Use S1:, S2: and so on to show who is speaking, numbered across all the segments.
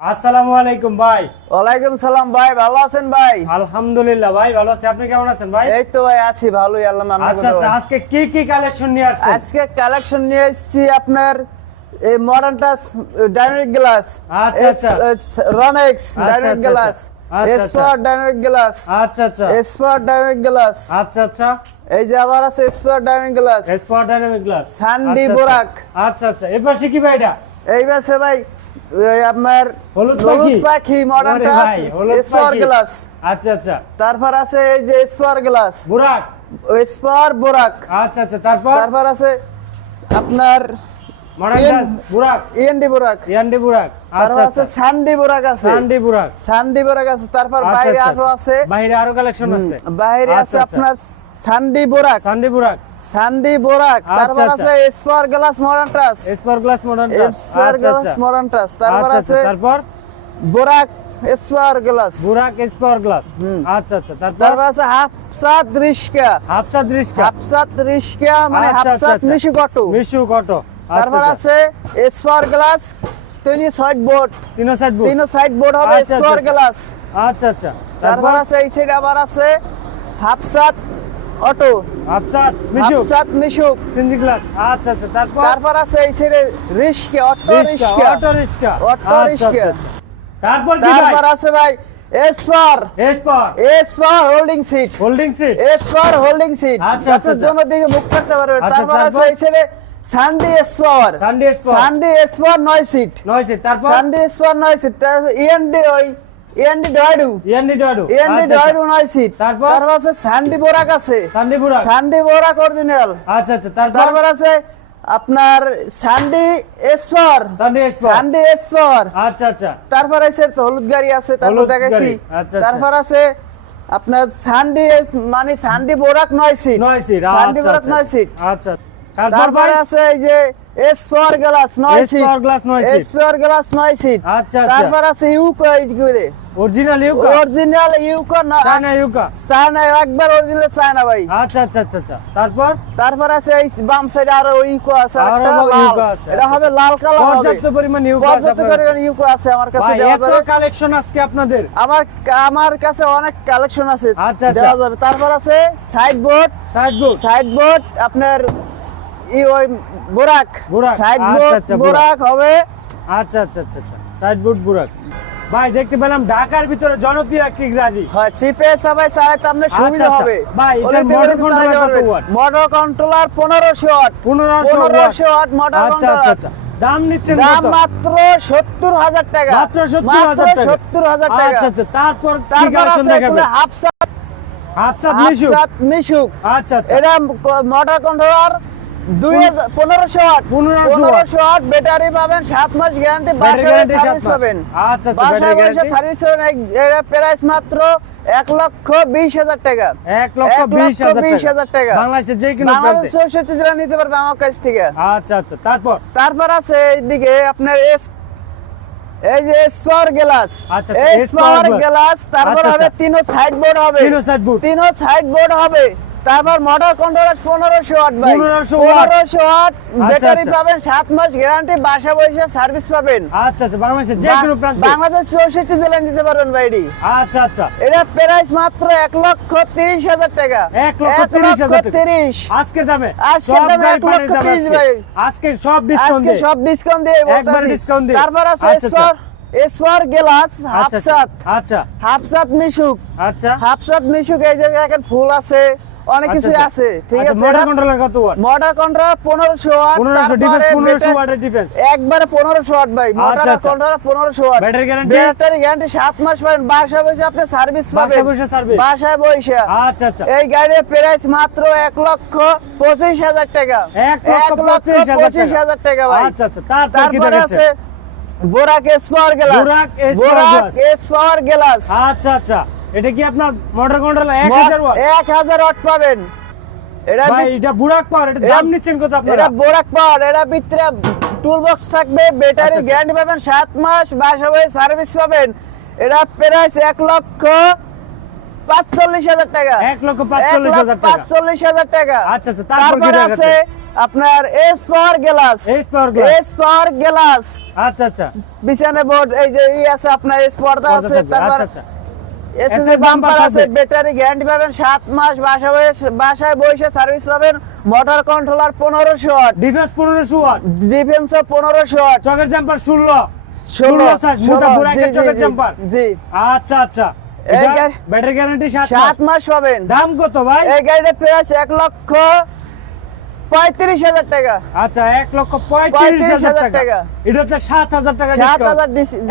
S1: আসসালামু আলাইকুম ভাই।
S2: ওয়ালাইকুম সালাম ভাই ভালো আছেন ভাই?
S1: আলহামদুলিল্লাহ ভাই ভালো আছি। আপনি কেমন আছেন ভাই?
S2: এই তো ভাই আছি ভালোই আল্লাহ
S1: আচ্ছা আচ্ছা আজকে কি কি কালেকশন নিয়ে আসছেন?
S2: আজকে কালেকশন নিয়ে এসেছি আপনার এই মডার্ন টাচ ডাইনামিক গ্লাস
S1: আচ্ছা, আচ্ছা।
S2: রনেক্স
S1: আচ্ছা,
S2: ডাইনামিক
S1: আচ্ছা,
S2: গ্লাস
S1: আচ্ছা,
S2: এসপার ডাইনামিক গ্লাস
S1: আচ্ছা আচ্ছা।
S2: এসপার ডাইনামিক গ্লাস
S1: আচ্ছা আচ্ছা।
S2: এই যে আবার আছে এসপার dynamic glass
S1: spot dynamic glass
S2: সানডি বোরাক।
S1: আচ্ছা আচ্ছা। এর পাশে কি ভাই এটা?
S2: এই পাশে ভাই আপনার
S1: হলুদ পাখি?
S2: মডার্ন টাচ
S1: পাখি।
S2: গ্লাস
S1: আচ্ছা আচ্ছা।
S2: তারপর আছে এই যে এসপার গ্লাস
S1: বুরাক।
S2: এসপার বোরাক।
S1: আচ্ছা আচ্ছা তারপর?
S2: তারপর আছে আপনার
S1: আচ্ছা
S2: তারপর
S1: আচ্ছা।
S2: আছে বাইরে
S1: আরও।
S2: আছে।
S1: বাইরে আরও কালেকশন আছে।
S2: বাইরে আছে
S1: আচ্ছা।
S2: আপনার সানডি বোরাক।
S1: সান্ডি বুরাক।
S2: সানডি বোরাক
S1: আচ্ছা,
S2: তারপর
S1: আচ্ছা।
S2: আছে এসপার গ্লাস মডার্ন টাচ
S1: গ্লাস
S2: এসপার
S1: আচ্ছা
S2: গ্লাস
S1: আচ্ছা।
S2: মডার্ন টাচ তারপর আছে
S1: তারপর?
S2: বোরাক এসপার গ্লাস।
S1: বুরাক স্পার গ্লাস। আচ্ছা আচ্ছা তারপর?
S2: তারপর আছে হাফসাত রিস্কা
S1: হাফসা দৃষ্কা
S2: হাফসাত রিস্কা মানে হাফসাত। মিশু কটু
S1: মিশু কটো
S2: তারপর আছে এসপার গ্লাস তিনি সাইড বোর্ড।
S1: তিনো সাইড বুক
S2: তিন সাইড বোর্ড হবে এসপার
S1: আচ্ছা।
S2: গ্লাস।
S1: আচ্ছা আচ্ছা।
S2: তারপর? আছে এই সাইড আবার আছে হাফসাত অটো। মিশুক।
S1: সিনজি আচ্ছা আচ্ছা তারপর?
S2: তারপর আছে এই সাইডে রিস্কা অটো
S1: রিস্কা
S2: রিস্কা।
S1: অটো রিস্কা।
S2: অটো
S1: আচ্ছা,
S2: রিস্কা।
S1: আচ্ছা, আচ্ছা। তারপর কি ভাই?
S2: S power
S1: S power
S2: holding seat
S1: holding seat
S2: S power holding seat
S1: আচ্ছা, আচ্ছা,
S2: জন্য দিকে মুখ করতে পারবে।
S1: আচ্ছা,
S2: তারপর আছে? এই সাইডে সানডি এসপার নয় সিট
S1: নয় সিট তারপর?
S2: সানডি নয় সিট ইএনডি ওই ইএনডি ডয়ডু
S1: ইয়ান্ডি ডাডু
S2: ইএনডি
S1: আচ্ছা,
S2: ডয়ডু নয় সিট
S1: তারপর?
S2: তারপর আছে সানডি বোরাক আছে।
S1: সান্ডি বুরাক।
S2: সানডি বোরাক অরিজিনাল।
S1: আচ্ছা আচ্ছা তারপর?
S2: তারপর আছে আপনার সানডি এসপার
S1: সান্ডি এসপার
S2: সানডি এসপার
S1: আচ্ছা আচ্ছা।
S2: তারপর আছে তো হলুদ গাড়ি আছে তারপর
S1: হলুদ
S2: দেখাইছি।
S1: গাড়ি, আচ্ছা, আচ্ছা।
S2: তারপর আছে আপনার সানডি এস- মানে সানডি বোরাক নয় সিট
S1: নয় সিট
S2: সানডি
S1: আচ্ছা
S2: বোরাক
S1: আচ্ছা।
S2: নয় সিট
S1: আচ্ছা। তারপর
S2: তারপরে
S1: ভাই?
S2: আছে এই যে এসপার গ্লাস নয় সিট
S1: এসপার গ্লাস নয় সিট
S2: এসপার গ্লাস নয় সিট
S1: আচ্ছা আচ্ছা।
S2: তারপর আছে ইউকো এই করে
S1: অরিজিনাল ইউকা
S2: অরিজিনাল ইউকো না
S1: চায়না ইউকা
S2: চায়না একবার অরিজিনাল চায়না ভাই।
S1: আচ্ছা আচ্ছা আচ্ছা আচ্ছা। তারপর?
S2: তারপর আছে এই বাম সাইডে আরও ইউকো আছে আরও।
S1: ইউকো আছে,
S2: এটা
S1: আচ্ছা,
S2: হবে লাল কালার হবে।
S1: পর্যাপ্ত পরিমাণ ইউকা আছে
S2: পর্যাপ্ত। করে ইউকো আছে আমার কাছে দেওয়া
S1: এত কালেকশন আজকে আপনাদের?
S2: আমার আমার কাছে অনেক কালেকশন আছে
S1: আচ্ছা, আচ্ছা।
S2: দেওয়া যাবে। তারপর আছে সাইড বোর্ড
S1: সাইড বুক
S2: সাইড বোর্ড আপনার ই ওই বোরাক।
S1: বোরাক,
S2: সাইড
S1: আচ্ছা,
S2: বোর্ড
S1: আচ্ছা,
S2: বোরাক। হবে।
S1: আচ্ছা আচ্ছা আচ্ছা আচ্ছা। সাইড বোর্ড বুরাক। ভাই দেখতে পেলাম ঢাকার ভিতরে জনপ্রিয় একটি গাড়ি
S2: হয় সিপে সবাই চালাতে আপনার সুবিধা
S1: আচ্ছা।
S2: হবে।
S1: ভাই, এটার motor controller কত watt?
S2: মোটর কন্ট্রোলার 1500 ওয়াট
S1: পনেরোশো
S2: 1500 ওয়াট মোটর
S1: আচ্ছা আচ্ছা আচ্ছা। দাম নিচ্ছেন
S2: দাম মাত্র সত্তর হাজার টাকা।
S1: মাত্র সত্তর হাজার টাকা।
S2: সত্তর হাজার টাকা।
S1: আচ্ছা আচ্ছা তারপর কি
S2: আছে
S1: দেখাবেন?
S2: হাফসাত
S1: হাফসাত মিশু
S2: হাফসাত মিশুক।
S1: আচ্ছা আচ্ছা।
S2: এটা মোটর কন্ট্রোলার দুই হাজার পনেরোশো ওয়াট
S1: 1500
S2: পনেরোশো ওয়াট ব্যাটারি পাবেন মাস গ্যারান্টি
S1: ব্যাটারি
S2: বাসায়
S1: গ্যারান্টি সাত
S2: সার্ভিস পাবেন।
S1: আচ্ছা
S2: বাসায়
S1: ব্যাটারি
S2: বসে
S1: গ্যারান্টি
S2: সার্ভিস পাবেন এক- এটা প্রাইস মাত্র এক লক্ষ বিশ হাজার টাকা।
S1: এক লক্ষ বিশ হাজার
S2: হাজার টাকা।
S1: বাংলাদেশের যে কোনো
S2: চৌষট্টি জেলা নিতে পারবে আমার কাছ থেকে।
S1: আচ্ছা আচ্ছা তারপর?
S2: তারপর আছে এইদিকে আপনার এস এই যে স্পার গ্লাস
S1: আচ্ছা, আচ্ছা,
S2: স্পার গ্লাস তারপর
S1: আচ্ছা,
S2: হবে। তিনো সাইড বোর্ড হবে।
S1: তিনো side board।
S2: তিনো সাইড বোর্ড হবে। তারপর মোটর কন্ট্রোলার পনেরোশো ওয়াট ভাই। পনেরোশো ওয়াট ব্যাটারি
S1: আচ্ছা।
S2: পাবেন সাত মাস গ্যারান্টি বাসা বসে সার্ভিস পাবেন।
S1: আচ্ছা আচ্ছা বাংলাদেশের যে কোনো প্রান্তে।
S2: বাংলাদেশ চৌষট্টি জেলায় নিতে পারবেন ভাইডি
S1: আচ্ছা আচ্ছা।
S2: এটা প্রাইস মাত্র এক লক্ষ তিরিশ হাজার টাকা।
S1: এক লক্ষ তিরিশ হাজার টাকা।
S2: তিরিশ।
S1: আজকের দামে।
S2: আজকের দামে এক লক্ষ তিরিশ ভাই।
S1: আজকে। সব ডিসকাউন্ট
S2: আজকে সব ডিসকাউন্ট দিয়ে
S1: একবারে। দিয়ে।
S2: তারপর আছে
S1: আচ্ছা,
S2: এসপার গ্লাস হাফসাত
S1: আচ্ছা
S2: হাফসাত মিশুক।
S1: আচ্ছা।
S2: হাফসাত মিশুক এই যে দেখেন ফুল আছে। অনেক কিছু
S1: আচ্ছা,
S2: আছে ঠিক আছে?
S1: মোটর কন্ট্রোলার কত ওয়াট
S2: মোটর কন্ট্রোলার পনেরোশো ওয়াট
S1: 1500 ডিফেন্স 1500
S2: ব্যাটারি-
S1: ওয়াটের ডিফেন্স
S2: একবারে পনেরোশো ওয়াট ভাই। মোটর
S1: আচ্ছা, আচ্ছা।
S2: কন্ট্রোলার পনেরোশো watt
S1: battery guarantee
S2: battery guarantee সাত মাস পাবেন। বাসায় বসে আপনি সার্ভিস পাবেন।
S1: বসে সার্ভিস
S2: বাসায় বসে।
S1: আচ্ছা আচ্ছা।
S2: এই গাড়ির প্রাইস মাত্র এক লক্ষ পঁচিশ হাজার টাকা।
S1: এক লক্ষ পঁচিশ হাজার
S2: পঁচিশ
S1: টাকা।
S2: ভাই।
S1: আচ্ছা আচ্ছা। তারপর কি দেখাচ্ছে?
S2: বোরাক এস পাওয়ার গ্লাস
S1: বোরাক।
S2: এস পাওয়ার গ্লাস
S1: আচ্ছা আচ্ছা। এটা কি আপনার মোটর কন্ট্রোলার 1000 ওয়াট
S2: এক হাজার ওয়াট পাবেন। এটা
S1: ভাই এটা বুরাক পাওয়ার এটা দাম নিচ্ছেন কত আপনারা?
S2: এটা বোরাক পাওয়ার এটা ভিতরে টুল বক্স থাকবে ব্যাটারি
S1: আচ্ছা।
S2: গ্যারান্টি পাবেন সাত মাস বাসা সার্ভিস পাবেন। এটা প্রাইস এক লক্ষ পাঁচচল্লিশ হাজার টাকা।
S1: এক লক্ষ পাঁচচল্লিশ হাজার টাকা। আচ্ছা, আচ্ছা, তারপর?
S2: আছে আপনার S power glass
S1: S power glass
S2: S power glass
S1: আচ্ছা আচ্ছা।
S2: বিছানে বোর্ড এই যে ই আছে আপনার এস পর্দা আছে তারপর
S1: আচ্ছা আচ্ছা।
S2: এসএসএ বাম্পার আছে ব্যাটারি গ্যারান্টি পাবেন সাত মাস বাসায় বাসায় বসে সার্ভিস পাবেন মোটর কন্ট্রোলার পনেরোশো ওয়াট
S1: ডিফেন্স পনেরোশো ওয়াট
S2: ডিফেন্স পনেরোশো ওয়াট
S1: চকের জাম্পার ষোলো।
S2: ষোলো
S1: size, মোটা বুড়া একটা চকের জাম্পার।
S2: জি।
S1: আচ্ছা আচ্ছা। ব্যাটারি গ্যারান্টি সাত
S2: সাত
S1: মাস।
S2: মাস পাবেন।
S1: দাম কত ভাই?
S2: এই গাড়িটা প্রাইস এক লক্ষ পঁয়ত্রিশ হাজার টাকা।
S1: আচ্ছা এক লক্ষ পঁয়ত্রিশ হাজার টাকা। এটা হচ্ছে সাত হাজার টাকা
S2: সাত। হাজার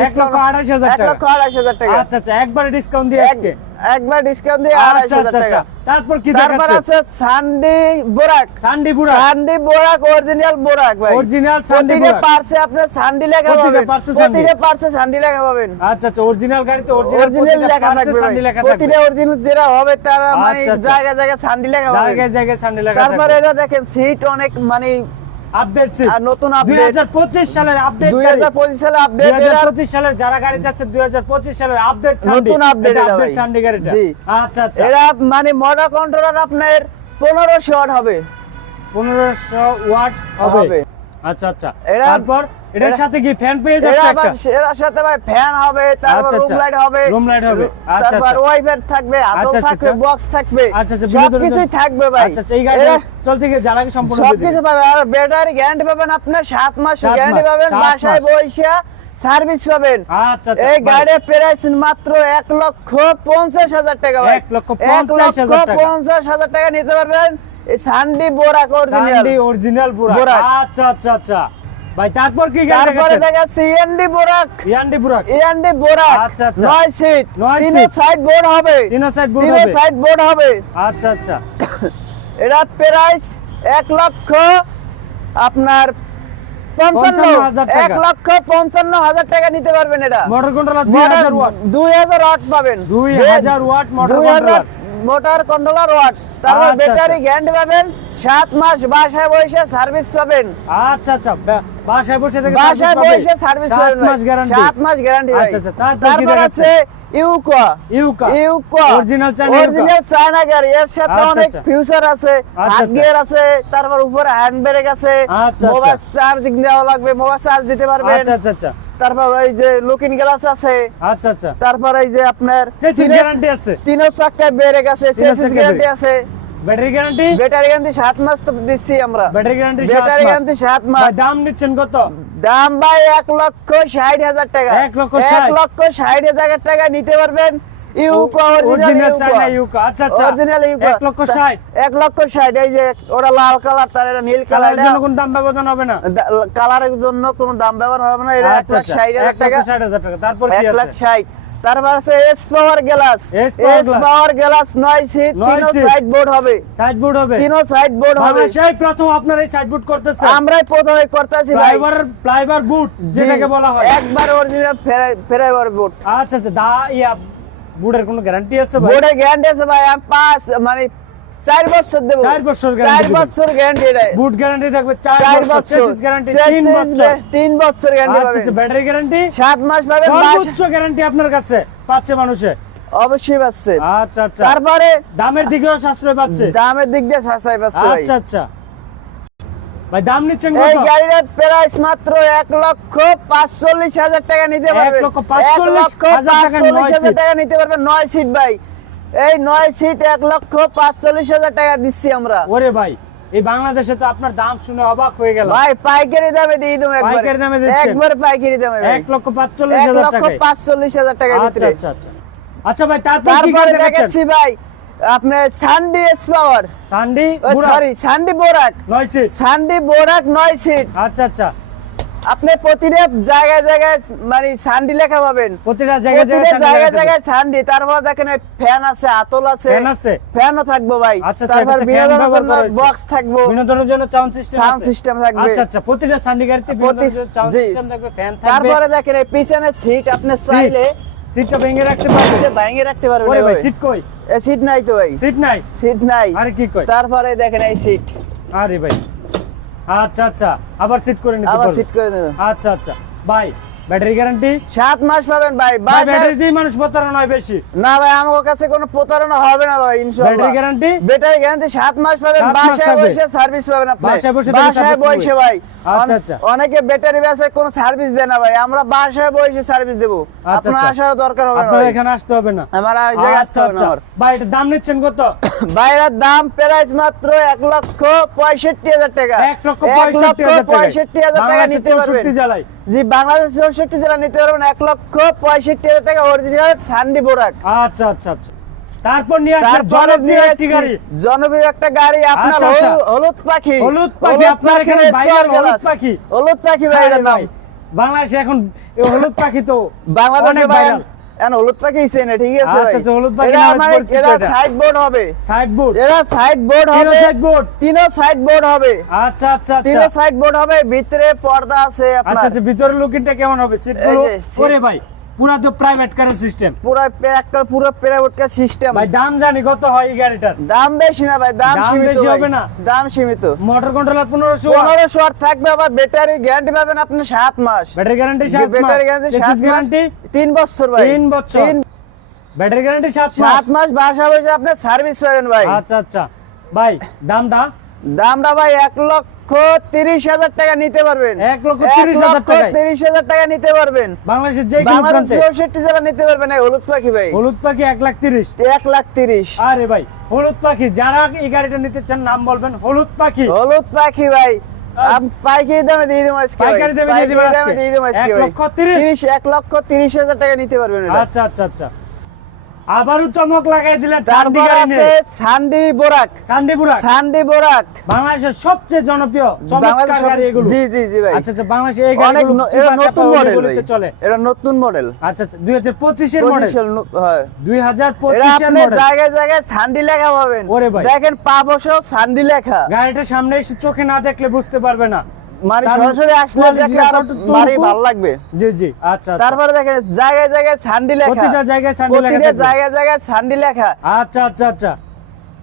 S1: এক লক্ষ আঠাশ হাজার
S2: এক লক্ষ আড়াইশ হাজার টাকা।
S1: আচ্ছা আচ্ছা একবারে ডিসকাউন্ট দিয়ে আজকে।
S2: একবার ডিসকাউন্ট দিয়ে আড়াইশ
S1: আচ্ছা আচ্ছা আচ্ছা।
S2: টাকা
S1: তারপর কি
S2: তারপর আছে সান্ডি বোরাক
S1: সান্ডি
S2: সান্ডি বোরাক অরিজিনাল বোরাক ভাই।
S1: অরিজিনাল সান্ডি
S2: পার্সে আপনি সান্ডি লেখা পাবেন।
S1: পার্টসে সান্ডি।
S2: প্রতিটা পার্সে সান্ডি লেখা পাবেন।
S1: আচ্ছা আচ্ছা অরিজিনাল গাড়িতে অরিজিনাল
S2: লেখা থাকবে
S1: সান্ডি লেখা থাকবে।
S2: প্রতিটা অরিজিনাল যেটা হবে তার মানে। জায়গায় জায়গায় সান্ডি লেখা
S1: জায়গায় সান্ডি লেখা
S2: তারপরে এটা দেখেন সিট অনেক মানে
S1: আপডেট
S2: আর নতুন আপডেট
S1: হাজার পঁচিশ সালের আপডেট সালের যারা গাড়ি সালের
S2: নতুন
S1: আপডেট
S2: ভাই।
S1: সান্ডি গাড়িটা।
S2: জি।
S1: আচ্ছা আচ্ছা।
S2: মানে কন্ট্রোলার আপনার পনেরোশো ওয়াট হবে।
S1: পনেরোশো ওয়াট হবে। আচ্ছা আচ্ছা তারপর এটার সাথে কি ফ্যান পেয়ে যাচ্ছে একটা
S2: এর সাথে ভাই ফ্যান হবে তারপর
S1: আচ্ছা,
S2: রুম
S1: আচ্ছা।
S2: লাইট হবে
S1: রুম লাইট হবে। আচ্ছা,
S2: তারপর
S1: আচ্ছা।
S2: ওয়াইফাই থাকবে
S1: আচ্ছা, আচ্ছা,
S2: থাকবে
S1: আচ্ছা।
S2: বক্স থাকবে
S1: আচ্ছা আচ্ছা
S2: সবকিছুই থাকবে ভাই
S1: আচ্ছা আচ্ছা এই গাড়ি চলতে গিয়ে জ্বালানি সম্পূর্ণ
S2: সবকিছু পাবে আর ব্যাটারি গ্যারান্টি পাবেন আপনার সাত মাস
S1: সাত
S2: গ্যারান্টি পাবেন বাসায়
S1: মাস।
S2: সার্ভিস পাবেন।
S1: আচ্ছা আচ্ছা
S2: এই। গাড়ির প্রাইস মাত্র এক লক্ষ পঞ্চাশ হাজার টাকা
S1: এক লক্ষ পঞ্চাশ হাজার টাকা।
S2: নিতে পারবেন। এই সান্ডি বোরাক অরিজিনাল
S1: অরিজিনাল
S2: বুরাক।
S1: আচ্ছা আচ্ছা আচ্ছা। ভাই তারপর কি গাড়ি
S2: তারপরে
S1: দেখাচ্ছেন?
S2: দেখা সিএনডি বোরাক
S1: ইয়ান্ডি বুরাক
S2: বোরাক
S1: আচ্ছা, আচ্ছা।
S2: নয় সিট তিনো। সাইড বোর্ড হবে।
S1: তিনো সাইড বোর্ড
S2: তিনো
S1: হবে।
S2: সাইড বোর্ড হবে।
S1: আচ্ছা আচ্ছা।
S2: এটা প্রাইস এক লক্ষ আপনার পঞ্চান্ন
S1: 55,000 টাকা।
S2: এক লক্ষ পঞ্চান্ন হাজার টাকা নিতে পারবেন এটা।
S1: মোটর কন্ট্রোলার দুই হাজার ওয়াট
S2: দুই হাজার ওয়াট পাবেন।
S1: দুই হাজার watt motor controller
S2: motor controller watt তারপর
S1: আচ্ছা,
S2: ব্যাটারি
S1: আচ্ছা।
S2: গ্যারান্টি পাবেন। সাত মাস বাসায় বসে সার্ভিস পাবেন।
S1: আচ্ছা আচ্ছা। বাসায় বসে থেকে
S2: বাসায় বসে সার্ভিস
S1: সাত মাস গ্যারান্টি
S2: সাত মাস গ্যারান্টি
S1: আচ্ছা, আচ্ছা, তারপর?
S2: আছে ইউকো
S1: ইউকা
S2: ইউকো
S1: Original China
S2: অরিজিনাল চায়না গাড়ি। এর সাথে
S1: আচ্ছা,
S2: অনেক
S1: আচ্ছা।
S2: ফিউচার আছে
S1: আচ্ছা,
S2: হাত। গিয়ার আছে তারপর উপরে হ্যান্ড ব্রেক আছে মোবাইল। চার্জিং দেওয়া লাগবে মোবাইল চার্জ দিতে পারবে
S1: আচ্ছা আচ্ছা আচ্ছা।
S2: তারপর ওই যে লুকিং গ্লাস আছে।
S1: আচ্ছা আচ্ছা।
S2: তারপর এই যে আপনার তিনের- চাক্কায় চেসিস গ্যারান্টি আছে।
S1: ব্যাটারি গ্যারান্টি
S2: ব্যাটারি গ্যারান্টি সাত মাস তো দিচ্ছি আমরা।
S1: ব্যাটারি গ্যারান্টি
S2: ব্যাটারি গ্যারান্টি সাত মাস।
S1: দাম নিচ্ছেন কত?
S2: দাম ভাই এক লক্ষ ষাট হাজার টাকা।
S1: এক লক্ষ ষাট।
S2: এক লক্ষ ষাট হাজার টাকা নিতে পারবেন। ইউকো
S1: অরিজিনাল
S2: অরিজিনাল
S1: আচ্ছা আচ্ছা।
S2: অরিজিনাল ইউকো।
S1: এক লক্ষ ষাট।
S2: এক লক্ষ ষাট এই যে ওরা লাল কালার তার এটা নীল কালার
S1: কালারের জন্য কোন দাম ব্যবধান হবে না?
S2: কালারের জন্য কোনো দাম ব্যবহার হবে না। এটা এক
S1: আচ্ছা।
S2: হাজার
S1: লক্ষ হাজার টাকা। তারপর কি
S2: তারপর আছে S power glass S power glass নয় সিট
S1: তিন
S2: সাইড বোর্ড হবে।
S1: সাইড বোর্ড হবে।
S2: তিন সাইড বোর্ড হবে।
S1: সেই প্রথম আপনার এই সাইড বোর্ড করতেছে।
S2: আমরাই প্রথমে করতেছি ভাই।
S1: ফ্লাইবার ফ্লাইবার বুট যেটাকে বলা হয়।
S2: একবার অরিজিনাল ফেরাইবার বুট
S1: আচ্ছা আচ্ছা দা ইয়া বুটের কোনো গ্যারান্টি আছে ভাই?
S2: বুটের গ্যারান্টি আছে ভাই। পাঁচ মানে চার বছর দেবো।
S1: চার বছর
S2: চার বছর গ্যারান্টি
S1: বুট গ্যারান্টি থাকবে
S2: চার
S1: বছর। গ্যারান্টি 3
S2: Chassis
S1: বছর।
S2: তিন বছর গ্যারান্টি
S1: ব্যাটারি গ্যারান্টি
S2: সাত মাস মাস
S1: সর্বোচ্চ গ্যারান্টি আপনার কাছে পাচ্ছে মানুষে।
S2: অবশ্যই পাচ্ছে।
S1: আচ্ছা আচ্ছা।
S2: তারপরে
S1: দামের দিকেও সাশ্রয় পাচ্ছে।
S2: দামের দিক দিয়ে সাশ্রয় পাচ্ছে
S1: আচ্ছা আচ্ছা। ভাই দাম নিচ্ছেন
S2: এই গাড়ির প্রাইস মাত্র এক লক্ষ পাঁচচল্লিশ হাজার টাকা নিতে
S1: এক
S2: পারবেন।
S1: লক্ষ পাঁচচল্লিশ
S2: এক লক্ষ
S1: হাজার টাকা
S2: পাঁচচল্লিশ
S1: নয়
S2: হাজার টাকা নিতে পারবেন নয় সিট ভাই। এই নয় সিট এক লক্ষ পাঁচচল্লিশ হাজার টাকা দিচ্ছি আমরা।
S1: ওরে ভাই এই বাংলাদেশে তো আপনার দাম শুনে অবাক হয়ে গেল
S2: ভাই পাইকারি দামে দিয়ে দেবো একবার।
S1: পাইকারি দামে
S2: একবার পাইকারি দামে
S1: এক লক্ষ পাঁচচল্লিশ হাজার
S2: লক্ষ পাঁচচল্লিশ হাজার টাকা
S1: আচ্ছা
S2: ভিতরে
S1: আচ্ছা আচ্ছা। আচ্ছা ভাই তারপর কি
S2: তারপরে দেখাচ্ছি ভাই আপনার সানডি এস পাওয়ার
S1: সান্ডি
S2: সরি সানডি বোরাক
S1: নয় সিট?
S2: সানডি বোরাক নয় সিট।
S1: আচ্ছা আচ্ছা।
S2: আপনি প্রতিটা জায়গায় জায়গায় মানে সানডি লেখা পাবেন।
S1: প্রতিটা জায়গায় জায়গায়
S2: জায়গায়
S1: সান্ডি।
S2: তারপর দেখেন ফ্যান আছে আতল আছে।
S1: ফ্যান আছে।
S2: ফ্যানও থাকব ভাই।
S1: আচ্ছা, আচ্ছা,
S2: তারপর বিনোদনের জন্য বক্স থাকব।
S1: বিনোদনের জন্য সাউন্ড সিস্টেম
S2: সাউন্ড সিস্টেম থাকবে।
S1: আচ্ছা আচ্ছা প্রতিটা সান্ডি গাড়িতে বিনোদনের জন্য সাউন্ড সিস্টেম থাকবে ফ্যান থাকবে।
S2: তারপরে দেখেন এই পিছনে সিট আপনি চাইলে
S1: সিটটা ভেঙে রাখতে পারবে
S2: সিটে ভাঙিয়ে রাখতে পারবেন
S1: ওরে ভাই সিট কই?
S2: এ সিট নাই তো ভাই।
S1: সিট নাই?
S2: সিট নাই।
S1: আরে কি কই?
S2: তারপরে দেখেন এই সিট
S1: আরে ভাই। আচ্ছা আচ্ছা। আবার সিট করে নিতে
S2: আবার সিট করে দেবেন
S1: আচ্ছা আচ্ছা। ভাই ব্যাটারি গ্যারান্টি
S2: সাত মাস পাবেন ভাই।
S1: ভাই ব্যাটারি দিয়ে মানুষ প্রতারণা হয় বেশি।
S2: না ভাই আমার কাছে কোনো প্রতারণা হবে না ভাই ইনশাআল্লাহ
S1: ব্যাটারি গ্যারান্টি
S2: ব্যাটারি গ্যারান্টি সাত মাস পাবেন বাসায় বসে সার্ভিস পাবেন আপনি।
S1: বাসায় বসে
S2: বাসায় বসে ভাই।
S1: আচ্ছা, আচ্ছা।
S2: অনেকে ব্যাটারি বেচে কোনো সার্ভিস দেয় না ভাই। আমরা বাসায় বসে সার্ভিস দেব।
S1: আচ্ছা,
S2: আপনার। আসার দরকার হবে না
S1: আপনার এখানে আসতে হবে না।
S2: আমার জায়গায় আসতে হবে না
S1: ভাই এটার দাম নিচ্ছেন কত?
S2: বাইরের দাম প্রাইস মাত্র এক লক্ষ পঁয়ষট্টি হাজার টাকা।
S1: এক লক্ষ পঁয়ষট্টি হাজার টাকা।
S2: নিতে পারবেন।
S1: 64 জেলায়
S2: জি বাংলাদেশ চৌষট্টি জেলা নিতে পারবেন এক লক্ষ পঁয়ষট্টি হাজার টাকা অরিজিনাল সান্ডি বোরাক
S1: আচ্ছা আচ্ছা আচ্ছা তারপর নিয়ে আসছে জনপ্রিয় একটি গাড়ি
S2: জনপ্রিয় একটা গাড়ি আপনার
S1: আচ্ছা, আচ্ছা।
S2: হলুদ- পাখি
S1: হলুদ পাখি, আপনার এখানে হলুদ পাখি।
S2: হলুদ পাখি ভাই নাম
S1: বাংলাদেশে এখন হলুদ পাখি তো
S2: বাংলাদেশে। এখন হলুদ পাখি চেনে ঠিক আছে
S1: আচ্ছা, আচ্ছা, হলুদ পাখি
S2: এটা আমার এটা
S1: এটা।
S2: সাইড বোর্ড হবে।
S1: সাইড বোর্ড
S2: এরা সাইড বোর্ড হবে।
S1: সাইড বোর্ড
S2: তিনও সাইড বোর্ড হবে।
S1: আচ্ছা আচ্ছা
S2: তিনো সাইড বোর্ড হবে ভিতরে পর্দা আছে
S1: আচ্ছা
S2: আপনার।
S1: আচ্ছা ভিতরে লুকিংটা কেমন হবে? সিটগুলো
S2: গুলো যে,
S1: ভাই। পুরা তো প্রাইভেট কারের সিস্টেম
S2: পুরো একটা পুরো প্রাইভেট সিস্টেম
S1: ভাই দাম জানি কত হয় এই গাড়িটার।
S2: দাম বেশি না ভাই দাম সীমিত
S1: বেশি। হবে না?
S2: দাম সীমিত।
S1: মোটর কন্ট্রোলার পনেরোশো
S2: পনেরোশো আর থাকবে আবার ব্যাটারি গ্যারান্টি পাবেন আপনি সাত মাস।
S1: ব্যাটারি গ্যারান্টি সাত
S2: ব্যাটারি গ্যারান্টি সাত মাস।
S1: গ্যারান্টি
S2: তিন বছর ভাই।
S1: তিন বছর।
S2: তিন
S1: ব্যাটারি গ্যারান্টি সাত মাস।
S2: সাত মাস বাসা বসে আপনি সার্ভিস পাবেন ভাই।
S1: আচ্ছা আচ্ছা। ভাই দামটা?
S2: দামটা ভাই এক লক্ষ তিরিশ হাজার টাকা নিতে পারবেন।
S1: এক লক্ষ তিরিশ হাজার
S2: লক্ষ তিরিশ হাজার টাকা নিতে পারবেন।
S1: বাংলাদেশের যে
S2: বাংলাদেশ চৌষট্টি জেলা নিতে পারবেন। হলুদ পাখি ভাই।
S1: হলুদ পাখি এক লাখ তিরিশ।
S2: এক লাখ তিরিশ।
S1: আরে ভাই হলুদ পাখি যারা এই গাড়িটা নিতে চান নাম বলবেন হলুদ পাখি।
S2: হলুদ পাখি ভাই। পাইকারি দামে দিয়ে দিব আজকে
S1: পাইকারি দামে দিয়ে
S2: দিব আজকে
S1: এক লক্ষ? তিরিশ,
S2: এক লক্ষ তিরিশ হাজার টাকা নিতে পারবেন
S1: আচ্ছা আচ্ছা আচ্ছা। আবারও চমক লাগাই দিলেন
S2: সান্ডি বোরাক। সান্ডি বোরাক?
S1: বাংলাদেশের সবচেয়ে জনপ্রিয় চমৎকার গাড়ি এগুলো।
S2: জি জি জি ভাই।
S1: আচ্ছা আচ্ছা বাংলাদেশে এই
S2: এটা নতুন মডেল
S1: চলে।
S2: এটা নতুন মডেল
S1: আচ্ছা আচ্ছা দুই হাজার পঁচিশের মডেল
S2: হয়।
S1: মডেল
S2: জায়গায় জায়গায় সান্ডি লেখা পাবেন।
S1: ওরে ভাই।
S2: দেখেন পা বসেও সান্ডি লেখা।
S1: গাড়িটা সামনে এসে চোখে না দেখলে বুঝতে পারবে না।
S2: মানে সরাসরি আসলে দেখলে আরও
S1: কতটুকু?
S2: ভালো লাগবে।
S1: জি জি আচ্ছা আচ্ছা।
S2: তারপরে দেখেন জায়গায় জায়গায় সান্ডি লেখা।
S1: প্রতিটা জায়গায় সান্ডি লেখা
S2: প্রতিটা জায়গায় জায়গায় সান্ডি লেখা।
S1: আচ্ছা আচ্ছা আচ্ছা।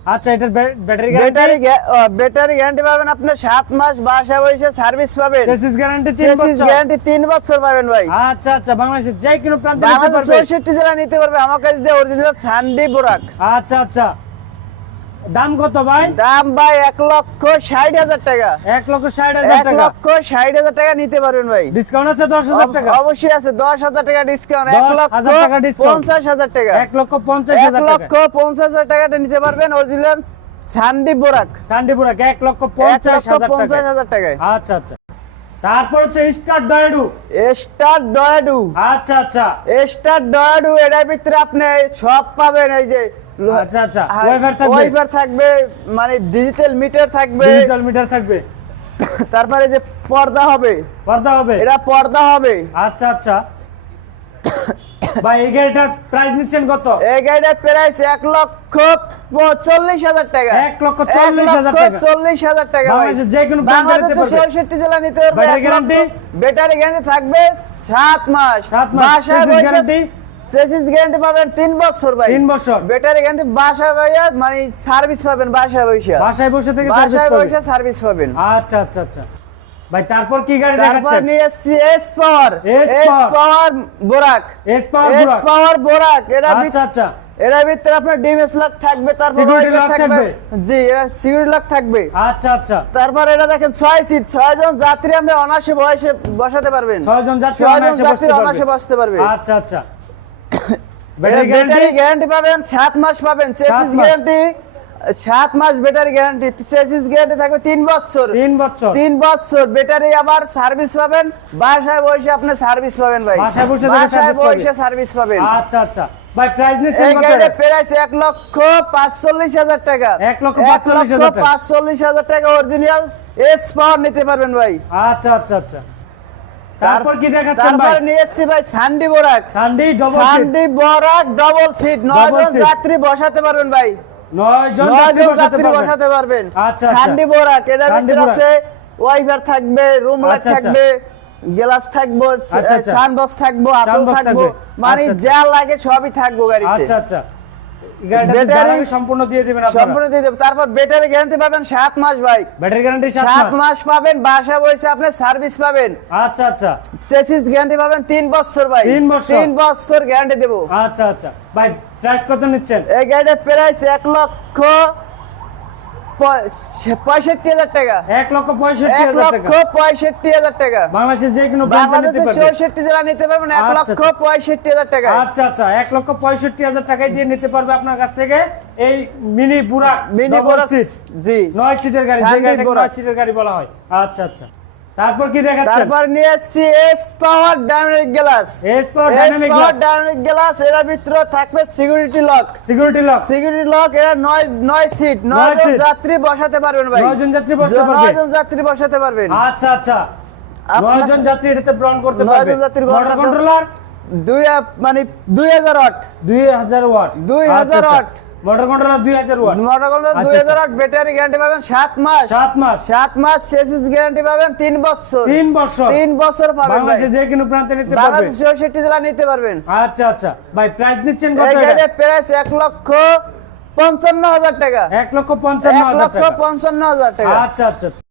S1: আচ্ছা এটার ব্যাটারি
S2: ব্যাটারি
S1: গ্যারান্টি?
S2: গ্যা- ও, ব্যাটারি গ্যারান্টি পাবেন আপনি সাত মাস বাসা বসে সার্ভিস পাবেন।
S1: চেসিস গ্যারান্টি তিন
S2: চেসিস গ্যারান্টি তিন বছর পাবেন ভাই।
S1: আচ্ছা আচ্ছা বাংলাদেশের যে কোনো প্রান্তে নিতে
S2: বাংলাদেশ
S1: পারবে।
S2: জেলা নিতে পারবে। আমার কাছে দিয়ে অরিজিনাল সান্ডি বোরাক
S1: আচ্ছা আচ্ছা। দাম কত ভাই?
S2: দাম ভাই এক লক্ষ ষাট হাজার টাকা।
S1: এক লক্ষ ষাট হাজার
S2: এক লক্ষ ষাট হাজার টাকা নিতে পারবেন ভাই।
S1: ডিসকাউন্ট আছে দশ হাজার টাকা?
S2: অবশ্যই আছে দশ হাজার টাকা ডিসকাউন্ট এক লক্ষ
S1: টাকা discount।
S2: পঞ্চাশ হাজার টাকা।
S1: এক লক্ষ পঞ্চাশ
S2: এক লক্ষ পঞ্চাশ হাজার টাকাটা নিতে পারবেন অরিজিনাল সান্ডি বোরাক
S1: সান্ডিপুরা এক লক্ষ
S2: এক
S1: পঞ্চাশ
S2: লক্ষ পঞ্চাশ হাজার টাকায়।
S1: আচ্ছা আচ্ছা। তারপর হচ্ছে স্টার ডয়েডু
S2: স্টার ডয়াডু
S1: আচ্ছা আচ্ছা।
S2: স্টার ডয়াডু এটার ভিতরে আপনি সব পাবেন এই যে
S1: আচ্ছা, আচ্ছা। ওয়াইফার থাকবে?
S2: ওয়াইফার থাকবে মানে ডিজিটাল মিটার থাকবে
S1: ডিজিটাল মিটার থাকবে
S2: তারপরে যে পর্দা হবে
S1: পর্দা হবে
S2: এটা পর্দা হবে
S1: আচ্ছা আচ্ছা ভাই এই গাড়িটার প্রাইস নিচ্ছেন কত
S2: এই গাড়িটার প্রাইস এক লক্ষ চল্লিশ হাজার টাকা
S1: এক লক্ষ চল্লিশ হাজার টাকা।
S2: চল্লিশ হাজার টাকা
S1: যে কোনো
S2: বাংলাদেশের। জেলা নিতে পারবে
S1: ব্যাটারি গ্যারান্টি?
S2: থাকবে সাত মাস
S1: সাত মাস। গ্যারান্টি?
S2: চেসিস গ্যারান্টি পাবেন বছর ভাই।
S1: বছর।
S2: ব্যাটারি গ্যারান্টি বসে মানে সার্ভিস পাবেন বাসায় বসে
S1: বাসায় বসে থেকে
S2: বাসায় বসে সার্ভিস পাবেন।
S1: আচ্ছা আচ্ছা আচ্ছা। ভাই তারপর কি গাড়ি
S2: তারপর
S1: দেখাচ্ছেন?
S2: নিয়ে এসছি এস পাওয়ার
S1: এস পাওয়ার।
S2: বোরাক
S1: এস পাওয়ার
S2: এস পাওয়ার বোরাক এটা
S1: আচ্ছা। আচ্ছা
S2: এর ভিতরে আপনার ডিএমএস লক থাকবে তারপর wiper
S1: lock
S2: থাকবে? জি এটা সিকিউরিটি লক থাকবে।
S1: আচ্ছা আচ্ছা।
S2: তারপর এটা দেখেন ছয় সিট ছয় জন যাত্রী আপনি অনাসে বয়সে বসাতে পারবেন।
S1: ছয়জন যাত্রী
S2: ছয় জন
S1: অনায়াসে
S2: যাত্রী অনাসে বসতে পারবে।
S1: আচ্ছা আচ্ছা।
S2: ব্যাটারি
S1: গ্যারান্টি
S2: পাবেন সাত মাস পাবেন চেসিস গ্যারান্টি সাত মাস ব্যাটারি গ্যারান্টি চেসিস গ্যারান্টি থাকবে তিন বছর।
S1: তিন বছর।
S2: তিন বছর ব্যাটারি আবার সার্ভিস পাবেন বাসায় বসে আপনি সার্ভিস পাবেন ভাই।
S1: বাসায় বসে
S2: বাসায় বসে সার্ভিস পাবেন।
S1: আচ্ছা আচ্ছা। ভাই প্রাইস নিচ্ছেন
S2: এই
S1: কত?
S2: প্রাইস এক লক্ষ পাঁচচল্লিশ হাজার টাকা।
S1: লক্ষ টাকা।
S2: পাঁচচল্লিশ হাজার টাকা অরিজিনাল এস পাওয়ার নিতে পারবেন ভাই।
S1: আচ্ছা আচ্ছা আচ্ছা। তারপর কি দেখাচ্ছেন ভাই
S2: তারপর নিয়ে এসছি ভাই সান্ডি বোরাক
S1: সানডি ডবল সিট
S2: সান্ডি বোরাক ডবল সিট নয়
S1: Double
S2: জন
S1: seat।
S2: যাত্রী বসাতে পারবেন ভাই
S1: নয় জন
S2: নয়
S1: যাত্রী বসাতে পারবেন আচ্ছা, আচ্ছা।
S2: সান্ডি বোরাক এটার
S1: সান্ডি
S2: ভিতরে আছে ওয়াইফার থাকবে রুম লাইট
S1: আচ্ছা, আচ্ছা।
S2: থাকবে গ্লাস থাকব। সানবক্স থাকব আতল থাকব। মানে। যা লাগে সবই থাকব গাড়িতে
S1: আচ্ছা আচ্ছা
S2: ব্যাটারি
S1: সম্পূর্ণ দিয়ে দিবেন
S2: সম্পূর্ণ দিয়ে দেবো। তারপর ব্যাটারি গ্যারান্টি পাবেন সাত মাস ভাই।
S1: ব্যাটারি গ্যারান্টি 7 মাস?
S2: মাস পাবেন বাসা বসে আপনি সার্ভিস পাবেন।
S1: আচ্ছা আচ্ছা।
S2: চেসিস গ্যারান্টি পাবেন তিন বছর ভাই।
S1: তিন বছর।
S2: তিন বছর গ্যারান্টি দেবো।
S1: আচ্ছা আচ্ছা। ভাই প্রাইস কত নিচ্ছেন?
S2: এই গাড়িটার প্রাইস এক লক্ষ প- পঁয়ষট্টি হাজার টাকা।
S1: এক লক্ষ পঁয়ষট্টি
S2: এক লক্ষ পঁয়ষট্টি হাজার টাকা।
S1: বাংলাদেশের যে কোনো
S2: বাংলাদেশের চৌষট্টি জেলা নিতে পারবেন এক
S1: আচ্ছা,
S2: লক্ষ
S1: আচ্ছা।
S2: পঁয়ষট্টি হাজার টাকা।
S1: আচ্ছা আচ্ছা এক লক্ষ পঁয়ষট্টি হাজার টাকায় দিয়ে নিতে পারবে আপনার কাছ থেকে এই মিনি বুড়া
S2: মিনি বড় জি।
S1: নয় সিটের গাড়ি। নয় সিটের গাড়ি বলা হয়। আচ্ছা আচ্ছা। তারপর কি দেখাচ্ছেন?
S2: তারপর নিয়ে এসছি S power dynamic glass
S1: S power dynamic
S2: power dynamic glass এর ভিতরে থাকবে security lock
S1: security lock
S2: security lock এরা নয় নয় সিট নয়
S1: নয়
S2: জন যাত্রী বসাতে পারবেন ভাই।
S1: নয়জন যাত্রী বসতে
S2: জ-
S1: পারবে।
S2: নয়জন যাত্রী বসাতে পারবেন।
S1: আচ্ছা আচ্ছা।
S2: আপনার-
S1: নয়জন যাত্রী এটাতে ব্রন করতে পারবে।
S2: যাত্রী
S1: মোটর
S2: করতে-
S1: কন্ট্রোলার
S2: দুই মানে দুই হাজার ওয়াট।
S1: দুই হাজার ওয়াট
S2: 2000 ওয়াট।
S1: মোটর কন্ট্রোলার দুই হাজার ওয়াট
S2: মোটর কন্ট্রোলার
S1: আচ্ছা, আচ্ছা।
S2: ওয়াট ব্যাটারি গ্যারান্টি পাবেন সাত মাস।
S1: সাত মাস।
S2: সাত মাস চেসিস গ্যারান্টি পাবেন তিন বছর।
S1: তিন বছর।
S2: তিন বছর পাবেন
S1: বাংলাদেশে যে কোনো প্রান্তে নিতে পারবে।
S2: বাংলাদেশ চৌষট্টি জেলা নিতে পারবেন।
S1: আচ্ছা আচ্ছা। ভাই প্রাইস দিচ্ছেন কত
S2: এই
S1: এটা?
S2: প্রাইস এক লক্ষ পঞ্চান্ন হাজার টাকা।
S1: এক লক্ষ পঞ্চান্ন হাজার টাকা। আচ্ছা আচ্ছা আচ্ছা।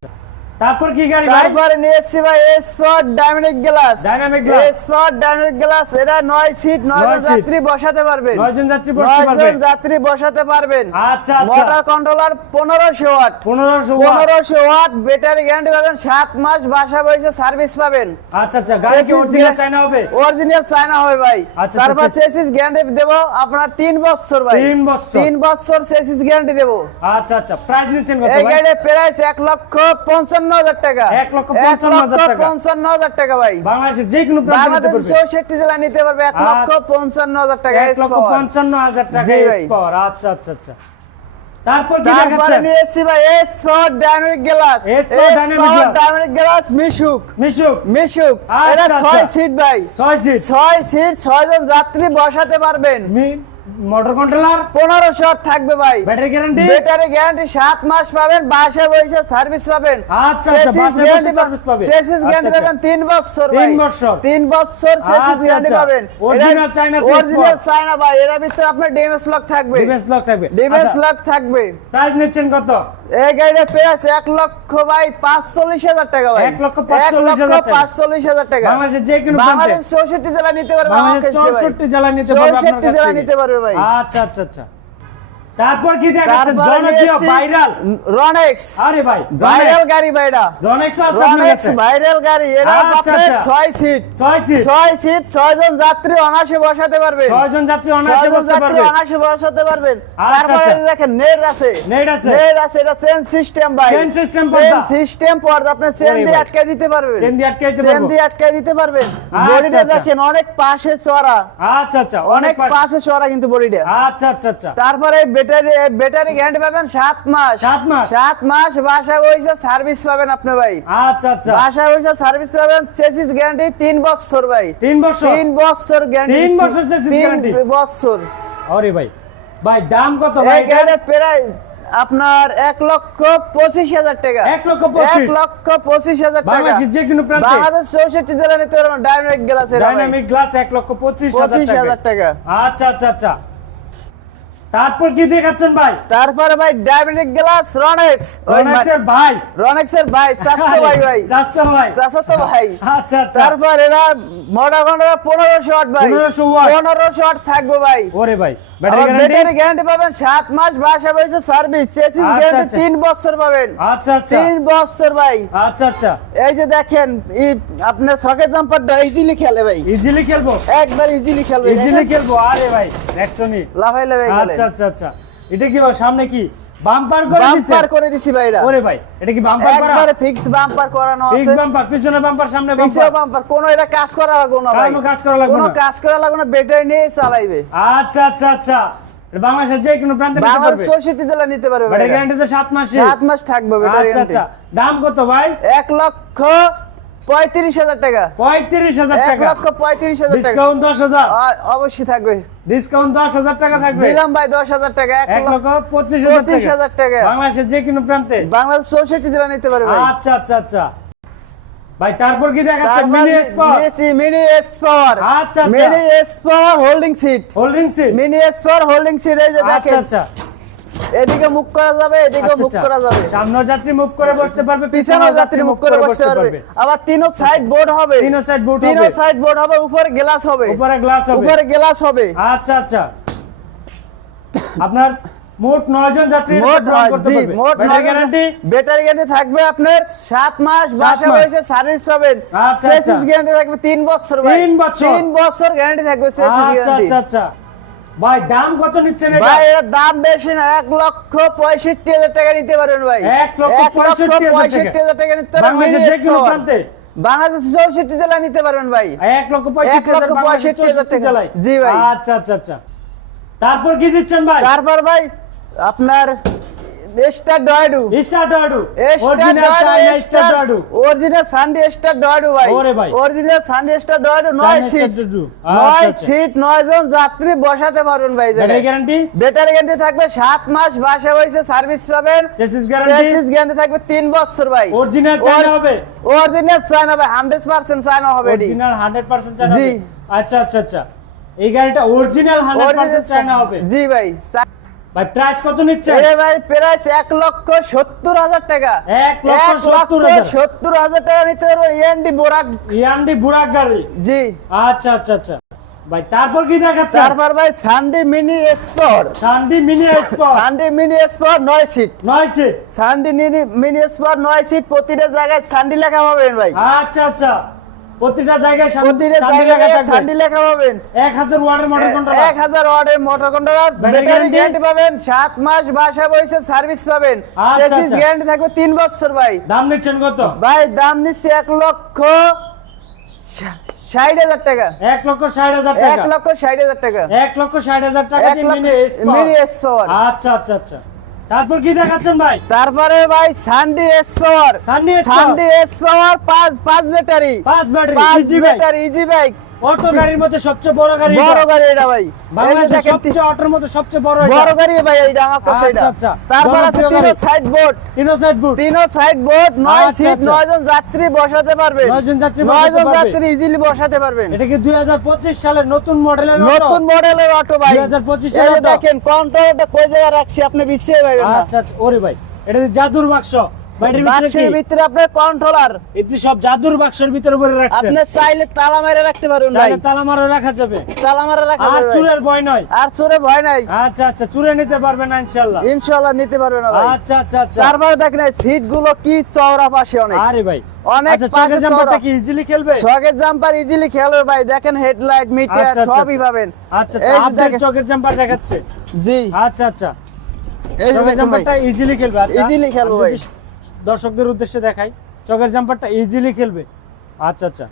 S1: তারপর কি গাড়ি
S2: তারপরে নিয়ে এসছি ভাই spot dynamic glass
S1: Dynamic glass।
S2: Spot dynamic glass এটা নয় সিট নয় জন যাত্রী বসাতে পারবেন।
S1: নয়জন যাত্রী বসতে
S2: নয়
S1: পারবে
S2: জন যাত্রী বসাতে পারবেন।
S1: আচ্ছা আচ্ছা।
S2: মোটর কন্ট্রোলার পনেরোশো ওয়াট।
S1: পনেরোশো ওয়াট।
S2: পনেরোশো ওয়াট ব্যাটারি গ্যারান্টি পাবেন সাত মাস বাসা বসে সার্ভিস পাবেন।
S1: আচ্ছা আচ্ছা। গাড়ি কি অরিজিনাল চাইনা হবে?
S2: অরিজিনাল চায়না হবে ভাই।
S1: আচ্ছা,
S2: তারপর
S1: আচ্ছা।
S2: চেসিস গ্যারান্টি দেব আপনার তিন বছর ভাই।
S1: তিন বছর।
S2: তিন বছর চেসিস গ্যারান্টি দেব।
S1: আচ্ছা আচ্ছা। প্রাইস নিচ্ছেন কত ভাই?
S2: এই গাড়ির প্রাইস এক লক্ষ পঞ্চান্ন হাজার টাকা।
S1: এক লক্ষ পঞ্চান্ন হাজার টাকা।
S2: পঞ্চান্ন হাজার টাকা ভাই।
S1: বাংলাদেশের যে কোনো
S2: বাংলাদেশ চৌষট্টি জেলা নিতে পারবে এক
S1: আচ্ছা।
S2: লক্ষ পঞ্চান্ন হাজার টাকা
S1: এক লক্ষ পঞ্চান্ন হাজার টাকা
S2: জি
S1: এস
S2: ভাই।
S1: পাওয়ার আচ্ছা আচ্ছা তারপর কি দেখাচ্ছেন?
S2: নিয়ে ভাই S for dynamic glass
S1: S for
S2: dynamic glass মিশুক।
S1: মিশুক।
S2: মিশুক। এটা। ছয় সিট ভাই।
S1: সিট
S2: ছয় সিট ছয় জন যাত্রী বসাতে পারবেন।
S1: মোটর কন্ট্রোলার
S2: পনেরো শট থাকবে ভাই।
S1: ব্যাটারি গ্যারান্টি
S2: ব্যাটারি গ্যারান্টি সাত মাস পাবেন বাসা বসে সার্ভিস পাবেন।
S1: আচ্ছা, আচ্ছা, বসে service পাবে।
S2: চেসিস
S1: আচ্ছা,
S2: গ্যারান্টি
S1: আচ্ছা।
S2: পাবেন তিন বছর
S1: তিন
S2: ভাই।
S1: বছর।
S2: তিন বছর চেসিস
S1: আচ্ছা,
S2: গ্যারান্টি
S1: আচ্ছা।
S2: পাবেন।
S1: Original China CS
S2: original China ভাই এর ভিতরে আপনার ডিএমএস লক থাকবে।
S1: ডিফেন্স লক থাকবে।
S2: ডিএমএস
S1: আচ্ছা,
S2: লক থাকবে।
S1: প্রাইস নিচ্ছেন কত?
S2: এই গাড়ির প্রাইস এক লক্ষ ভাই পাঁচচল্লিশ হাজার টাকা ভাই।
S1: এক লক্ষ পাঁচচল্লিশ হাজার টাকা। বাংলাদেশের যে কোনো
S2: বাংলাদেশ চৌষট্টি জেলা নিতে পারবে আমার
S1: বাংলাদেশের
S2: কাছ থেকে ভাই।
S1: নিতে পারবে আপনার
S2: চৌষট্টি
S1: কাছ
S2: জেলা নিতে পারবে ভাই।
S1: আচ্ছা আচ্ছা আচ্ছা। তারপর কি দেখাচ্ছেন জনপ্রিয় ভাইরাল।
S2: রনেক্স
S1: আরে ভাই
S2: ভাইরাল গাড়ি ভাইরা
S1: রনেক্স
S2: রনেক্স ভাইরাল গাড়ি। আপনার। ছয় সিট
S1: সিট
S2: সিট জন যাত্রী অনাসে বসাতে পারবেন।
S1: ছয়জন যাত্রী
S2: জন
S1: বসতে
S2: যাত্রী
S1: পারবে
S2: অনাসে বসাতে পারবেন। তারপরে। দেখেন নেট আছে।
S1: নেট আছে।
S2: নেট আছে এটা চেন সিস্টেম ভাই।
S1: চেন system
S2: চেন সিস্টেম পর্দা আপনি চেন দিয়ে আটকে দিতে পারবেন।
S1: চেন দিয়ে আটকে দিতে
S2: চেন দিয়ে আটকে দিতে পারবেন। বডিটা। দেখেন অনেক পাশে চড়া
S1: আচ্ছা আচ্ছা।
S2: অনেক
S1: অনেক পাশে।
S2: চড়া কিন্তু বডিটা
S1: আচ্ছা আচ্ছা আচ্ছা।
S2: তারপরে ব্যাটারি ব্যাটারি গ্যারান্টি পাবেন সাত মাস।
S1: সাত মাস?
S2: সাত মাস বাসা বসে সার্ভিস পাবেন আপনি ভাই।
S1: আচ্ছা আচ্ছা।
S2: বাসা বসে সার্ভিস পাবেন চেসিস গ্যারান্টি তিন বছর ভাই।
S1: তিন বছর?
S2: তিন বছর গ্যারান্টি
S1: তিন বছর chassis guarantee?
S2: বছর।
S1: আরে ভাই ভাই দাম কত ভাই?
S2: প্রায় আপনার এক লক্ষ পঁচিশ হাজার টাকা।
S1: এক লক্ষ পঁচিশ?
S2: এক লক্ষ পঁচিশ হাজার টাকা।
S1: যে কোনো
S2: বাংলাদেশ চৌষট্টি জেলা নিতে পারবেন ডাইনামিক গ্লাস
S1: ডাইনামিক গ্লাস এক লক্ষ পঁচিশ হাজার টাকা। আচ্ছা আচ্ছা আচ্ছা। তারপর কি দেখাচ্ছেন ভাই?
S2: তারপরে ভাই ডাইনামিক গ্লাস রনেক্স।
S1: রনেক্সের ভাই।
S2: রনেক্সের ভাই স্বাস্থ্য ভাই ভাই।
S1: চাস্তা ভাই।
S2: স্বাস্থ্য ভাই।
S1: আচ্ছা আচ্ছা।
S2: তারপর এরা ঘণ্টা পনেরোশো ওয়াট ভাই
S1: 1500 watt।
S2: পনেরোশো ওয়াট। থাকবে ভাই।
S1: ওরে ভাই ব্যাটারি গ্যারান্টি
S2: পাবেন সাত মাস বাসা বসে সার্ভিস চেসিস গ্যারান্টি
S1: আচ্ছা।
S2: তিন বছর পাবেন।
S1: আচ্ছা আচ্ছা।
S2: তিন বছর ভাই।
S1: আচ্ছা আচ্ছা।
S2: এই যে দেখেন এই আপনার সকেট জাম্পারটা ইজিলি খেলে ভাই।
S1: ইজিলি খেলব?
S2: একবার ইজিলি খেলবে।
S1: ইজিলি খেলব? আরে ভাই দেখছনি
S2: লাফাই লাফাই
S1: আচ্ছা আচ্ছা আচ্ছা। এটা কি সামনে কি? বাম্পার করে দিছে?
S2: বাম্পার করে দিছি ভাইরা
S1: ওরে ভাই এটা কি বাম্পার করা?
S2: একবারে ফিক্স বাম্পার করানো আছে।
S1: ফিক্স বাম্পার পিছনে বাম্পার সামনে বাম্পার
S2: বাম্পার কোনো এটা কাজ করা লাগবে না ভাই।
S1: কোনো কাজ করা লাগবে
S2: কোনো
S1: না।
S2: কাজ করা লাগবে না ব্যাটারি নিয়ে চালাইবে।
S1: আচ্ছা আচ্ছা আচ্ছা। বাংলাদেশের যে কোনো প্রান্তে নিতে
S2: বাংলাদেশ
S1: পারবে?
S2: চৌষট্টি জেলা নিতে পারবে
S1: ব্যাটারি গ্যারান্টি তো 7 মাসে
S2: সাত মাস থাকবে ব্যাটারি
S1: আচ্ছা আচ্ছা। দাম কত ভাই?
S2: এক লক্ষ পঁয়ত্রিশ হাজার টাকা।
S1: 35000
S2: এক
S1: টাকা।
S2: লক্ষ পঁয়ত্রিশ হাজার
S1: ডিসকাউন্ট 10000
S2: আ- অবশ্যই থাকবে।
S1: ডিসকাউন্ট 10000 টাকা থাকবে।
S2: দিলাম ভাই দশ হাজার টাকা এক
S1: এক লক্ষ পঁচিশ
S2: পঁচিশ হাজার টাকা।
S1: বাংলাদেশের যে কোনো প্রান্তে।
S2: বাংলাদেশ চৌষট্টি জেলা নিতে পারবে
S1: আচ্ছা আচ্ছা আচ্ছা। ভাই তারপর কি দেখাচ্ছেন? Mini spot
S2: mini S power
S1: আচ্ছা, আচ্ছা।
S2: Mini S power holding seat
S1: holding seat
S2: mini S power holding seat এই যে
S1: আচ্ছা আচ্ছা।
S2: এদিকে মুখ করা যাবে এদিকে
S1: আচ্ছা,
S2: মুখ
S1: আচ্ছা।
S2: করা যাবে।
S1: সামনে যাত্রী মুভ করে বসতে পারবে
S2: পিছনেও যাত্রী মুখ করে বসতে পারবে। আবার তিনও সাইড বোর্ড হবে।
S1: side board
S2: তিনও
S1: হবে।
S2: সাইড বোর্ড হবে উপরে গ্লাস হবে।
S1: উপরে গ্লাস হবে।
S2: উপরে গ্লাস হবে।
S1: আচ্ছা আচ্ছা। আপনার মোট নয় জন যাত্রী
S2: মোট
S1: করতে পারবে।
S2: মোট
S1: গ্যারান্টি
S2: ব্যাটারি গ্যারান্টি থাকবে আপনার সাত মাস বাসা। বয়সে সার্ভিস পাবেন। চেসিস
S1: আচ্ছা।
S2: গ্যারান্টি থাকবে তিন বছর ভাই।
S1: তিন বছর।
S2: তিন বছর গ্যারান্টি থাকবে চেসিস
S1: আচ্ছা আচ্ছা আচ্ছা। ভাই দাম কত নিচ্ছেন
S2: ভাই এর দাম বেশি না এক লক্ষ পঁয়ষট্টি হাজার টাকা নিতে পারেন ভাই।
S1: এক লক্ষ পঁয়ষট্টি হাজার
S2: টাকা। নিতে পারেন
S1: বাংলাদেশের
S2: চৌষট্টি জেলা নিতে পারেন ভাই।
S1: এক লক্ষ পঁয়ষট্টি হাজার
S2: টাকা। জি ভাই।
S1: আচ্ছা আচ্ছা আচ্ছা। তারপর কি দিচ্ছেন ভাই?
S2: তারপর ভাই আপনার স্টার ডয়েডু স্টার
S1: অরিজিনাল চাইনা স্টার্ট আডু
S2: অরিজিনাল সানডে স্টার ডয়েডু ভাই
S1: ওরে ভাই।
S2: অরিজিনাল সানডে স্টার ডয়েডু নয়
S1: China
S2: সিট
S1: Star Dodo।
S2: নয়
S1: আচ্ছা, আচ্ছা।
S2: সিট নয় জন যাত্রী বসাতে পারবেন ভাই
S1: ব্যাটারি গ্যারান্টি
S2: ব্যাটারি গ্যারান্টি থাকবে সাত মাস বাসা হয়েছে সার্ভিস পাবেন।
S1: চেসিস গ্যারান্টি
S2: চেসিস গ্যারান্টি থাকবে তিন বছর ভাই
S1: অরিজিনাল চাইনা হবে?
S2: Original China hundred percent China হবে।
S1: অরিজিনাল 100% চাইনা
S2: জি।
S1: হবে? আচ্ছা আচ্ছা আচ্ছা। এই গাড়িটা অরিজিনাল 100% চাইনা হবে?
S2: জি ভাই
S1: ভাই প্রাইস কত
S2: এ ভাই প্রাইস এক লক্ষ সত্তর হাজার টাকা।
S1: এক লক্ষ সত্তর হাজার।
S2: সত্তর হাজার টাকা নিতে পারব এনডি বোরাক।
S1: ইয়ান্ডি বুরাক গাড়ি?
S2: জি।
S1: আচ্ছা আচ্ছা আচ্ছা। ভাই তারপর কি দেখাচ্ছেন
S2: তারপর ভাই সানডে মিনি
S1: সান্ডি মিনি
S2: সানডে মিনি স্পোর নয় সিট
S1: নয় সিট
S2: সানডে মিনি মিনি স্পোর নয় সিট প্রতিটা জায়গায় সানডি লেখা পাবেন ভাই।
S1: আচ্ছা আচ্ছা। প্রতিটা জায়গায়
S2: প্রতিটা জায়গায়
S1: থাকবে।
S2: লেখা পাবেন।
S1: এক হাজার ওয়াটের মোটর কন্ট্রোল
S2: এক হাজার ওয়াটের motor controller
S1: battery
S2: battery guarantee পাবেন। সাত মাস বাসা বসে সার্ভিস পাবেন। চেসিস। গ্যারান্টি থাকবে তিন বছর ভাই।
S1: দাম নিচ্ছেন কত?
S2: ভাই দাম নিচ্ছে এক লক্ষ ষা- ষাট হাজার টাকা।
S1: এক লক্ষ ষাট হাজার
S2: এক লক্ষ ষাট হাজার টাকা।
S1: লক্ষ টাকা
S2: এক
S1: দিয়ে
S2: লক্ষ
S1: মিনি
S2: মিনি এস পাওয়ার
S1: আচ্ছা আচ্ছা আচ্ছা। তারপর কি দেখাচ্ছেন ভাই?
S2: তারপরে ভাই সানডি এস পাওয়ার
S1: সান্ডি
S2: এস পাওয়ার পাঁচ পাঁচ ব্যাটারি।
S1: পাঁচ battery easy
S2: battery easy bike
S1: auto গাড়ির মধ্যে সবচেয়ে বড় গাড়ি
S2: বড়
S1: এটা।
S2: গাড়ি এটা ভাই।
S1: বাংলাদেশের সবচেয়ে অটোর মধ্যে সবচেয়ে বড় এটা।
S2: বড় গাড়ি ভাই এইটা আমার কাছে
S1: আচ্ছা,
S2: এটা।
S1: আচ্ছা।
S2: তারপর আছে তিনো সাইড বোর্ড
S1: তিনো সাইড বুট
S2: তিনো সাইড বোর্ড নয় সিট
S1: আচ্ছা।
S2: নয় জন যাত্রী বসাতে পারবেন
S1: নয় জন যাত্রী
S2: নয় জন যাত্রী ইজিলি বসাতে পারবেন।
S1: এটা কি দুই হাজার পঁচিশ সালের নতুন মডেলের
S2: নতুন মডেলের অটো ভাই।
S1: 2025
S2: এই যে দেখেন কন্ট্রোলটা কই জায়গায় রাখছি আপনি বিশ্বে না।
S1: আচ্ছা আচ্ছা। ওরে ভাই এটা কি জাদুর বাক্স।
S2: বাক্সের ভিতরে আপনার কন্ট্রোলার
S1: এটি সব জাদুর বাক্সের ভিতরে ভরে রাখছেন।
S2: আপনি চাইলে তালা মেরে রাখতে পারবেন ভাই।
S1: তালা মারা রাখা যাবে।
S2: তালা মেরে রাখা যাবে ভাই।
S1: চুরের ভয় নয়
S2: আর চোরে ভয় নাই।
S1: আচ্ছা আচ্ছা চুরে নিতে পারবে না ইনশাল্লাহ
S2: ইনশাআল্লাহ নিতে পারবে না ভাই।
S1: আচ্ছা আচ্ছা আচ্ছা।
S2: তারপরে দেখেন সিটগুলো কি চওড়া পাশে অনেক।
S1: আরে ভাই।
S2: অনেক
S1: আচ্ছা
S2: পাশে
S1: চকের জাম্পারটা কি ইজিলি খেলবে?
S2: শকের জাম্পার ইজিলি খেলবে ভাই। দেখেন হেডলাইট মিটার
S1: আচ্ছা, আচ্ছা,
S2: সবই
S1: আচ্ছা।
S2: পাবেন।
S1: আচ্ছা
S2: দেখেন।
S1: চকের জাম্পার দেখাচ্ছে।
S2: জি।
S1: আচ্ছা আচ্ছা।
S2: এই
S1: জাম্পারটা ইজিলি খেলবে। আচ্ছা।
S2: Easily খেলবে ভাই।
S1: দর্শকদের উদ্দেশ্যে দেখাই। চকের জাম্পারটা ইজিলি খেলবে। আচ্ছা আচ্ছা।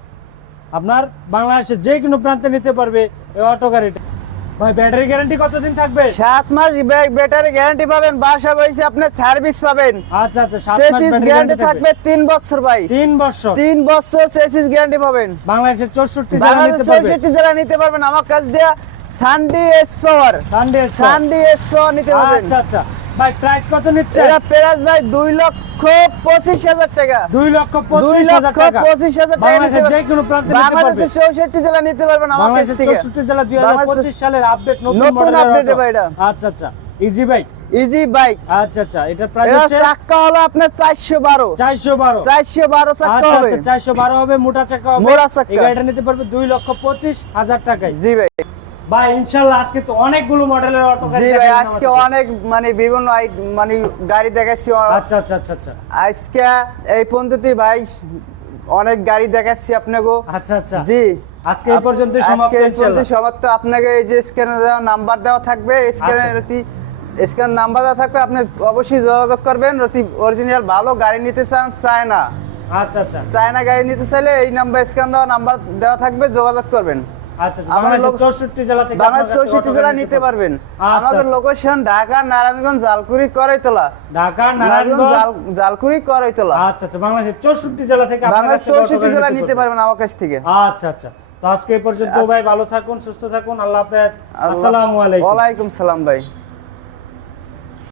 S1: আপনার বাংলাদেশের যে কোনো প্রান্তে নিতে পারবে এই অটো গাড়িটা ভাই ব্যাটারি গ্যারান্টি কতদিন থাকবে?
S2: মাস ব্যাটারি গ্যারান্টি পাবেন। বাসা আপনি সার্ভিস পাবেন।
S1: আচ্ছা আচ্ছা মাস
S2: গ্যারান্টি থাকবে তিন বছর ভাই।
S1: বছর?
S2: বছর চেসিস গ্যারান্টি পাবেন।
S1: বাংলাদেশের চৌষট্টি জেলা নিতে পারবে।
S2: চৌষট্টি জেলা নিতে পারবেন। আমার কাছ দিয়ে Sunday S power
S1: Sunday
S2: Sunday S power নিতে পারবেন।
S1: আচ্ছা আচ্ছা। ভাই প্রাইস কত নিচ্ছে?
S2: এটা প্রাইস ভাই দুই লক্ষ পঁচিশ হাজার টাকা।
S1: দুই লক্ষ
S2: দুই
S1: পঁচিশ হাজার
S2: লক্ষ
S1: টাকা।
S2: পঁচিশ হাজার টাকা
S1: বাংলাদেশের যে কোনো প্রান্তে নিতে পারবে।
S2: বাংলাদেশের চৌষট্টি জেলা নিতে পারবেন আমার কাছ থেকে।
S1: চৌষট্টি জেলা দুই হাজার পঁচিশ
S2: বাংলাদেশের-
S1: সালের আপডেট নতুন
S2: নতুন
S1: মডেলের
S2: ভাই এটা।
S1: আচ্ছা আচ্ছা। ইজি বাইক
S2: ইজি বাইক
S1: আচ্ছা এটা প্রাইস হচ্ছে
S2: হলো আপনার হবে।
S1: আচ্ছা মোটা চাকা হবে।
S2: মোটা চাকা।
S1: এই গাড়িটা নিতে পারবে দুই লক্ষ পঁচিশ হাজার টাকায়।
S2: জি ভাই।
S1: ভাই ইনশাল্লাহ আজকে তো অনেকগুলো মডেলের অটো গাড়ি
S2: জি ভাই আজকে অনেক মানে বিভিন্ন মানে গাড়ি দেখাচ্ছি
S1: আচ্ছা আচ্ছা আচ্ছা আচ্ছা।
S2: আজকে এই ভাই অনেক গাড়ি দেখাচ্ছি আপনাকে
S1: আচ্ছা আচ্ছা।
S2: জি।
S1: আজকে এই পর্যন্তই
S2: আজকে
S1: সমাপ্ত
S2: পর্যন্ত
S1: ইনশাল্লাহ
S2: সমাপ্ত। আপনাকে এই যে স্ক্যানে দেওয়া নাম্বার দেওয়া থাকবে স্ক্যানের স্ক্যান নাম্বার দেওয়া থাকবে আপনি অবশ্যই যোগাযোগ করবেন। অরিজিনাল ভালো গাড়ি নিতে চান চায় না
S1: আচ্ছা আচ্ছা।
S2: চায়না গাড়ি নিতে চাইলে এই নাম্বার স্ক্যান দেওয়া নাম্বার দেওয়া থাকবে যোগাযোগ করবেন।
S1: আচ্ছা
S2: আমার
S1: কাছে
S2: চৌষট্টি
S1: অটো
S2: জেলা
S1: গাড়ি
S2: নিতে পারবেন। আমাদের। লোকেশন ঢাকা নারায়ণগঞ্জ জালকুড়ি করাইতলা।
S1: ঢাকা
S2: নারায়ণগঞ্জ
S1: নারায়ণগঞ্জ।
S2: জালকুড়ি করাইতলা।
S1: আচ্ছা আচ্ছা বাংলাদেশের চৌষট্টি জেলা থেকে
S2: বাংলাদেশ
S1: কাছ থেকে
S2: চৌষট্টি জেলা
S1: নিতে
S2: নিতে
S1: পারবেন।
S2: পারবেন আমার কাছ থেকে।
S1: আচ্ছা আচ্ছা। তো আজকে পর্যন্ত ভাই ভালো থাকুন সুস্থ থাকুন। আল্লাহ হাফেজ। আসসালামু আলাইকুম।
S2: ওয়ালাইকুম সালাম ভাই।